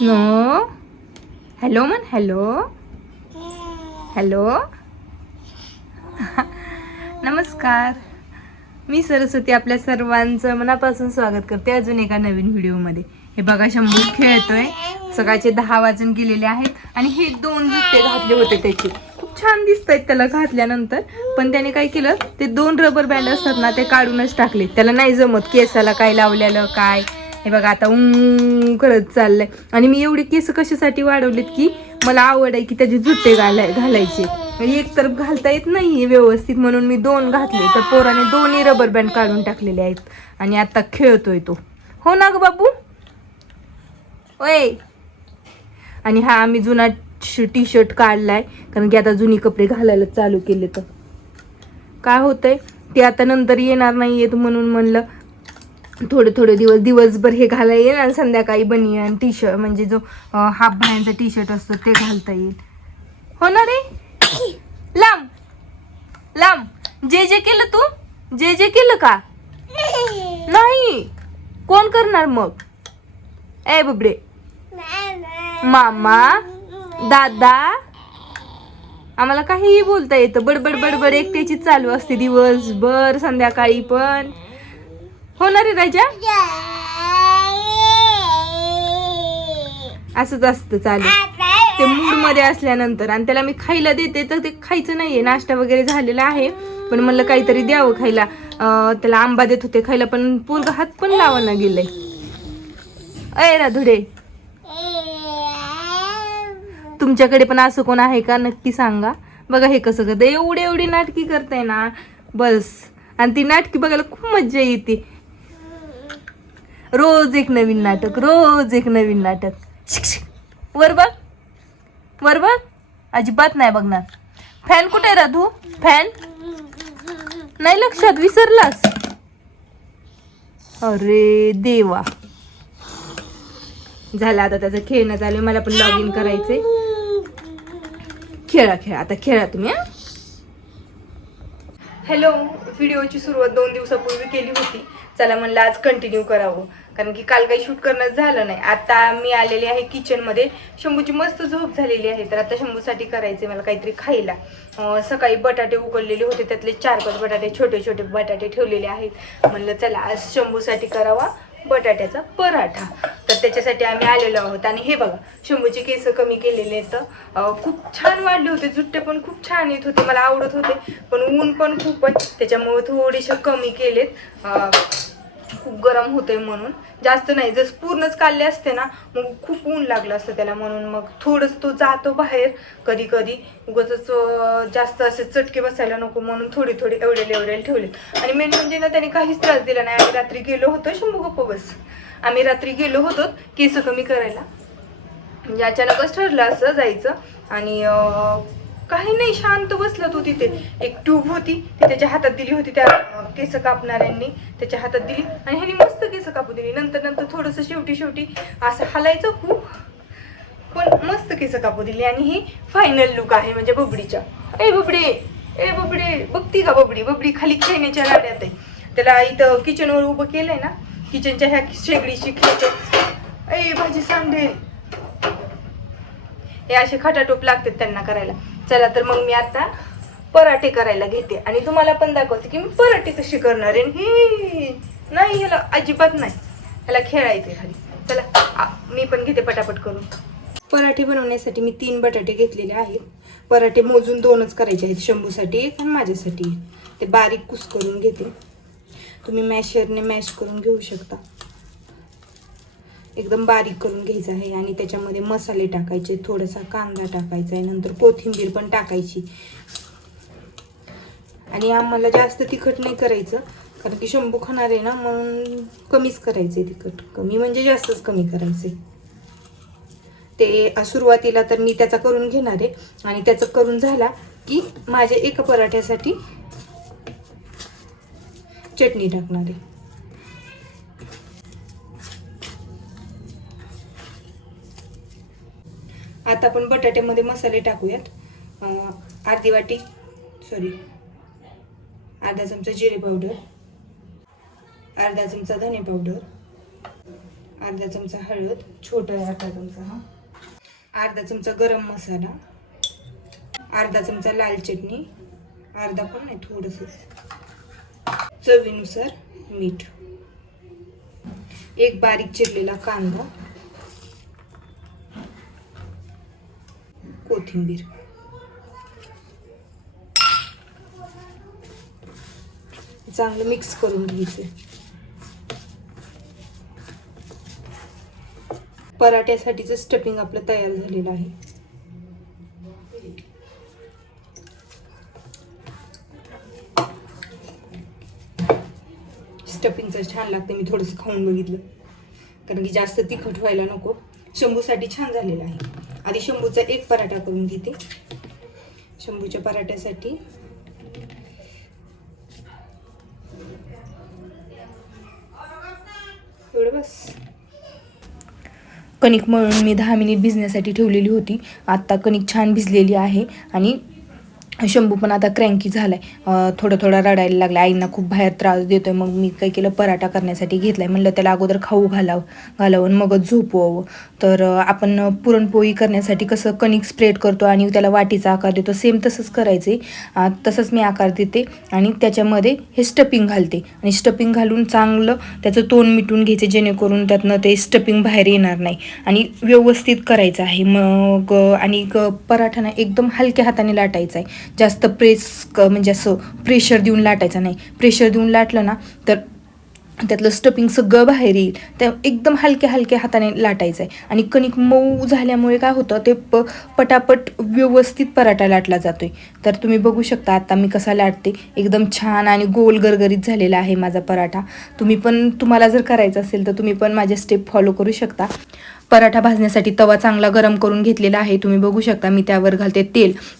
Snow hello म्हण. Hello hello. नमस्कार, मी सरस्वती आपल्या सर्वांचं मनापासून स्वागत करते अजून एका नवीन व्हिडिओमध्ये. हे बघा, शंभू खेळतोय. सकाळचे 10 वाजून गेलेले आहेत आणि हे 2 जुते घातले होते त्याचे. खूप छान दिसत आहेत त्याला घातल्यानंतर, पण त्याने काय केलं, ते 2 रबर बँड असतात ना ते काढूनच टाकले. त्याला नाही जमत केसाला काय लावलेलं काय. हे बघा आता करत चाललंय. आणि मी एवढे केस कशासाठी वाढवलेत की मला आवड आहे की त्याचे जुते घालायचे. एक तर घालता येत नाही व्यवस्थित, म्हणून मी 2 घातले. तर पोराने 2ही रबर बँड काढून टाकलेले आहेत आणि आता खेळतोय तो. हो ना ग बाबू, ओय. आणि हा आम्ही जुना टी शर्ट काढलाय, कारण की आता जुनी कपडे घालायला चालू केले. तर काय होतंय ते आता नंतर येणार नाही येत, म्हणून म्हणलं थोडे दिवसभर हे घालायला येईल आणि संध्याकाळी बनियन टी शर्ट म्हणजे जो हाफ बाह्यांचा टी शर्ट असतो ते घालता येईल. हो ना रे. लांब लांब. जे केलं तू, जे केलं का नाही, कोण करणार मग. ए बबडे, मामा, दादा, आम्हाला काहीही बोलता येतं. बडबड बडबड एकट्याची चालू असते दिवसभर, संध्याकाळी पण. होणार रे राजा, असंच असतं चालू ते मूड मध्ये असल्यानंतर. आणि त्याला मी खायला देते तर ते खायचं नाहीये. नाश्ता वगैरे झालेला आहे, पण म्हणलं काहीतरी द्यावं खायला. त्याला आंबा देत होते खायला, पण पोरगा हात पण लावाना गेलंय. अय राधुडे, तुमच्याकडे पण असं कोण आहे का नक्की सांगा. बघा हे कसं करतं, एवढी नाटकी करताय ना बस. आणि ती नाटकी बघायला खूप मज्जा येते. रोज एक नवीन नाटक, रोज एक नवीन नाटक. वर बघ, वर बघ. अजिबात नाही बघणार. फॅन कुठे आहे राधू, फॅन नाही लक्षात, विसरलास. अरे देवा. झालं आता त्याचं खेळणं चालू. मला पण लॉग इन करायचंय. खेळा आता खेळा तुम्ही. हॅलो. व्हिडिओची सुरुवात 2 दिवसापूर्वी केली होती. चला म्हणलं आज कंटिन्यू करावं, कारण की काल काही शूट करणं झालं नाही. आता मी आलेली आहे किचन मध्ये. शंभूची मस्त झोप झालेली आहे, तर आता शंभूसाठी करायचे मला काहीतरी खायला. सकाळी बटाटे उकडलेले होते, त्यातले 4-5 बटाटे छोटे बटाटे ठेवलेले आहेत. म्हणलं चला आज शंभूसाठी करावा बटाट्याचा पराठा. तर त्याच्यासाठी आम्ही आलेलो आहोत. आणि हे बघा, शंभूचे केस कमी केलेले आहेत. खूप छान वाढले होते, जुट्टे पण खूप छान येत होते, मला आवडत होते. पण ऊन पण खूप आहे, त्याच्यामुळे थोडेसे कमी केलेत. खूप गरम होतंय म्हणून, जास्त नाही. जर पूर्णच काढले असते ना मग खूप ऊन लागलं असतं त्याला, म्हणून मग थोडंच तो जातो बाहेर कधी कधी. उगाच जास्त असे चटके बसायला नको म्हणून थोडी एवढे ठेवले. आणि मेन म्हणजे ना त्याने काहीच त्रास दिला नाही. आम्ही रात्री गेलो होतो, शंभू गप्प बस. आम्ही रात्री गेलो होतो केस कमी करायला, म्हणजे अचानकच ठरलं असं जायचं. आणि काही नाही, शांत बसला तो तिथे. एक ट्यूब होती ती त्याच्या हातात दिली होती, त्या केस कापणाऱ्यांनी त्याच्या हातात दिली आणि ह्यानी मस्त केस कापू दिली. नंतर थोडंसं शेवटी असं हलायचं खूप, पण मस्त केस कापू दिली. आणि ही फायनल लुक आहे म्हणजे बबडीच्या. ए बबडे बघती का बबडी खाली खेळण्याच्या गाड्यात आहे. त्याला इथं किचनवर उभं केलंय ना, किचनच्या ह्या शेगडीशी खेळते. ए भाजी सांडेल. हे असे खटाटोप लागतात त्यांना करायला. चला तर मग मी आता पराठे करायला घेते आणि तुम्हाला पण दाखवते की मी पराठे कसे करणार आहे. हे नाही, ह्याला अजिबात नाही, ह्याला खेळायचे खाली. चला मी पण घेते पटापट करून. पराठे बनवण्यासाठी मी 3 बटाटे घेतलेले आहेत. पराठे मोजून 2च करायचे आहेत, शंभूसाठी 1 आणि माझ्यासाठी 1. ते बारीक कुस करून घेते. तुम्ही मॅशरने मॅश करून घेऊ शकता. एकदम बारीक करून घ्यायचं आहे. आणि त्याच्यामध्ये मसाले टाकायचे, थोडासा कांदा टाकायचा आहे, नंतर कोथिंबीर पण टाकायची. आणि आम्हाला जास्त तिखट नाही करायचं, कारण की शंभू खाणार आहे ना, म्हणून कमीच करायचे. तिखट कमी म्हणजे जास्तच कमी करायचे. ते सुरुवातीला तर मी त्याचा करून घेणार आहे, आणि त्याचं करून झाला की माझ्या एका पराठ्यासाठी चटणी टाकणार आहे. आता आपण बटाट्यामध्ये मसाले टाकूयात. अर्धा चमचा जिरे पावडर, अर्धा चमचा धने पावडर, अर्धा चमचा हळद, छोटा आहे अर्धा चमचा हा, अर्धा चमचा गरम मसाला, अर्धा चमचा लाल चटणी, अर्धा पण नाही थोडंसं, चवीनुसार मीठ, एक बारीक चिरलेला कांदा, कोथिंबीर, चांगलं मिक्स करून घ्यायचं. पराठ्यासाठीचं स्टफिंग आपलं तयार झालेलं आहे. स्टफिंगचं छान लागतं. मी थोडंसं खाऊन बघितलं कारण की जास्त तिखट व्हायला नको. शंभूसाठी छान झालेलं आहे. आधी शंभूचा एक पराठा करून घेते. शंभूच्या पराठ्यासाठी एवढं बस. कणिक मळून मी 10 मिनिट भिजण्यासाठी ठेवलेली होती. आत्ता कणिक छान भिजलेली आहे आणि शंभू पण आता क्रँकी झालाय. थोडा रडायला लागला. आईंना खूप बाहेर त्रास देतोय. मग मी काय केलं, पराठा करण्यासाठी घेतलाय. म्हणलं त्याला अगोदर खाऊ घालावं मगच झोपवावं. तर आपण पुरणपोळी करण्यासाठी कसं कणिक स्प्रेड करतो आणि त्याला वाटीचा आकार देतो, सेम तसंच करायचे. तसंच मी आकार देते आणि त्याच्यामध्ये हे स्टफिंग घालते आणि स्टफिंग घालून चांगलं त्याचं तोंड मिटून घ्यायचे, जेणेकरून त्यातनं ते स्टफिंग बाहेर येणार नाही आणि व्यवस्थित करायचं आहे. मग आणि पराठा ना एकदम हलक्या हाताने लाटायचा आहे. जास्त म्हणजे असं प्रेशर देऊन लाटायचं नाही. प्रेशर देऊन लाटलं ना तर त्यातलं स्टफिंग सगळं बाहेर येईल. त्या एकदम हलक्या हाताने लाटायचं आहे. आणि कणिक मऊ झाल्यामुळे काय होतं, ते पटापट व्यवस्थित पराठा लाटला जातोय. तर तुम्ही बघू शकता आता मी कसा लाटते. एकदम छान आणि गोल गरगरीत झालेला आहे माझा पराठा. तुम्हाला जर करायचं असेल तर तुम्ही पण माझे स्टेप फॉलो करू शकता. पराठा भाजण्यासाठी तवा चांगला गरम करून घेतलेला आहे. तुम्ही बघू शकता मी त्यावर घालते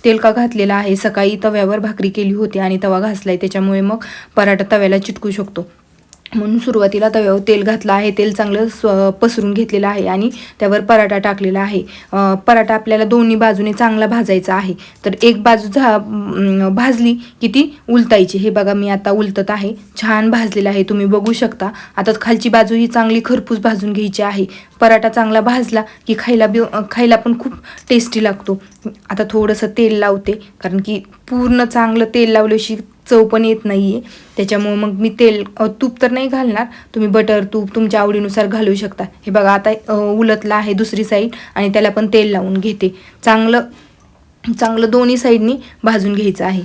तेल का घातलेलं आहे. सकाळी तव्यावर भाकरी केली होती आणि तवा घासलाय, त्याच्यामुळे मग पराठा तव्याला चिटकू शकतो. म्हणून सुरुवातीला तव्यावर तेल घातलं आहे. तेल चांगलं पसरून घेतलेलं आहे आणि त्यावर पराठा टाकलेला आहे. पराठा आपल्याला दोन्ही बाजूने चांगला भाजायचा आहे. तर एक बाजू भाजली की ती उलटायची. हे बघा मी आता उलटत आहे. छान भाजलेला आहे, तुम्ही बघू शकता. आता खालची बाजू ही चांगली खरपूस भाजून घ्यायची आहे. पराठा चांगला भाजला की खायला पण खूप टेस्टी लागतो. आता थोडंसं तेल लावते, कारण की पूर्ण चांगलं तेल लावल्याशी चव पण येत नाही आहे. त्याच्यामुळे मग मी तूप तर नाही घालणार. तुम्ही बटर, तूप तुमच्या आवडीनुसार घालू शकता. हे बघा आता उलटला आहे दुसरी साईड आणि त्याला पण तेल लावून घेते. चांगलं दोन्ही साईडनी भाजून घ्यायचं आहे.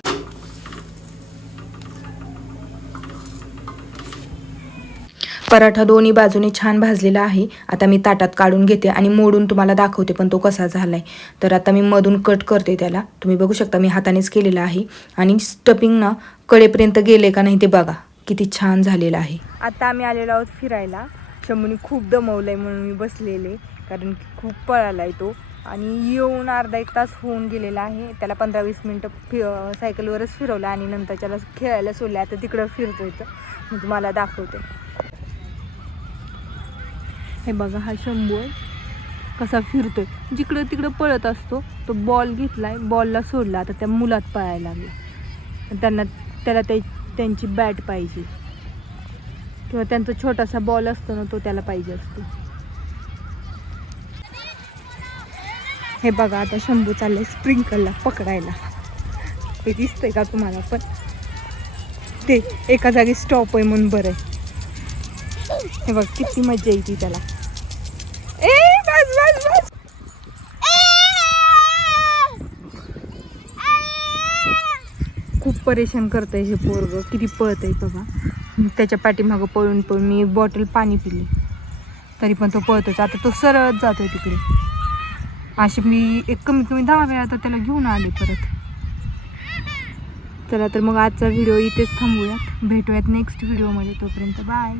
पराठा दोन्ही बाजूने छान भाजलेला आहे. आता मी ताटात काढून घेते आणि मोडून तुम्हाला दाखवते पण तो कसा झालाय. तर आता मी मधून कट करते त्याला. तुम्ही बघू शकता मी हातानेच केलेला आहे. आणि स्टफिंग ना कडेपर्यंत गेले का नाही ते बघा किती छान झालेलं आहे. आता आम्ही आलेलो आहोत फिरायला. शंभूने खूप दमवलंय म्हणून मी बसलेले, कारण की खूप पळालाय तो. आणि येऊन अर्धा एक तास होऊन गेलेला आहे. त्याला 15-20 मिनटं सायकलवरच फिरवलं आणि नंतर त्याला खेळायला सोडलं. आता तिकडं फिरतोय तर मी तुम्हाला दाखवते. हे बघा हा शंभू आहे कसा फिरतोय. जिकडं तिकडं पळत असतो. तो बॉल घेतलाय, बॉलला सोडला. आता त्या मुलात पळायला लागले. त्याला त्यांची बॅट पाहिजे किंवा त्यांचा छोटासा बॉल असतो ना, तो त्याला पाहिजे असतो. हे बघा आता शंभू चाललंय स्प्रिंकलला पकडायला. हे दिसतंय का तुम्हाला? पण ते एका जागी स्टॉप आहे म्हणून बरं आहे. हे बघ किती मजा येते त्याला. बस खूप परेशान करतंय हे पोरग. किती पळतंय बघा. त्याच्या पाठीमागं पळून मी एक बॉटल पाणी पिली तरी पण तो पळतोच. आता तो सरळ जातोय तिकडे. असे मी कमीत कमी 10 वेळा तर त्याला घेऊन आले परत. चला तर मग आजचा व्हिडिओ इथेच थांबूयात. भेटूयात नेक्स्ट व्हिडिओमध्ये. तोपर्यंत बाय.